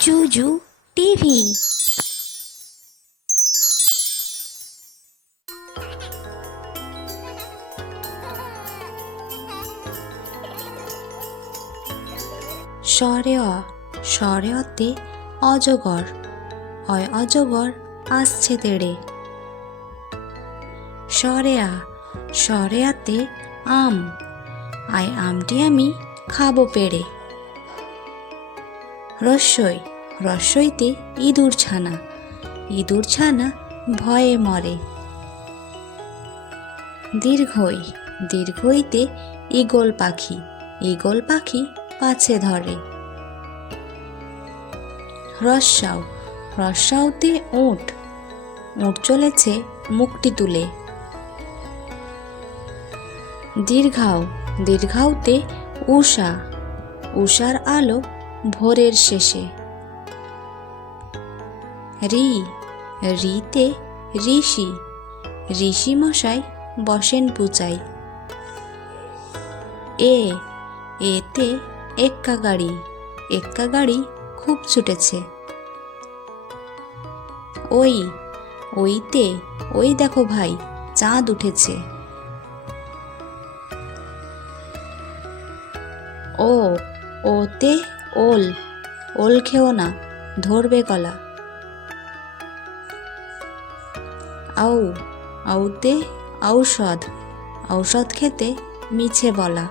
জুজু TV. স্বরে অতে অজগর, অয় অজগর আসছে তেড়ে। স্বরে আতে আম, আয় আমটি আমি খাবো পেড়ে। রস্যইতে ইঁদুর ছানা ভয়ে মরে। দীর্ঘইতে ঈগল পাখি পাছে ধরে। রস্যাউতে উট চলেছে মুখটি তুলে। দীর্ঘাউতে উষার আলো ভোরের শেষে। রিতে ঋষি মশাই বসেন পূজায়। এতে এক্কা গাড়ি খুব ছুটেছে। ওই দেখো ভাই, চাঁদ উঠেছে। ওতে ওল খেও না, ধরবে গলা। আউতে ঔষধ খেতে মিছে বলা।